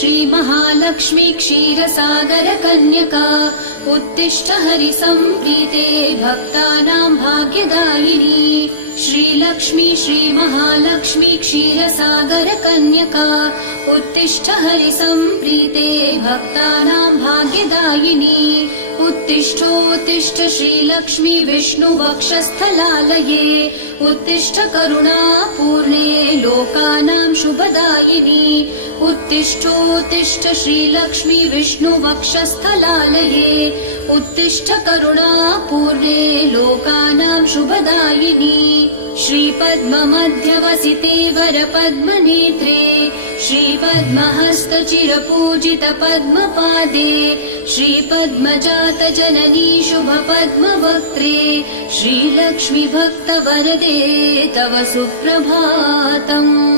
श्रीमहालक्ष्मी क्षीरसागरकन्यका उत्तिष्ठ हरिसम्प्रीते भक्तानां भाग्यदायिनी श्रीलक्ष्मी श्रीमहालक्ष्मी क्षीरसागरकन्यका उत्तिष्ठ हरिसम्प्रीते भक्तानां भाग्यदायिनी उत्तिष्ठोत्तिष्ठ श्रीलक्ष्मी विष्णुवक्षस्थलालये उत्तिष्ठ करुणापूर्णे लोकानां शुभदायिनी उत्तिष्ठोत्तिष्ठ श्रीलक्ष्मी विष्णुवक्षस्थलालये उत्तिष्ठ करुणापूर्णे लोकानां शुभदायिनी श्रीपद्ममध्यवसिते वरपद्मनेत्रे श्रीपद्महस्तचिरपूजित पद्मपादे श्रीपद्मजातजननी शुभपद्मवक्त्रे श्रीलक्ष्मी भक्तवरदे तव सुप्रभातम्।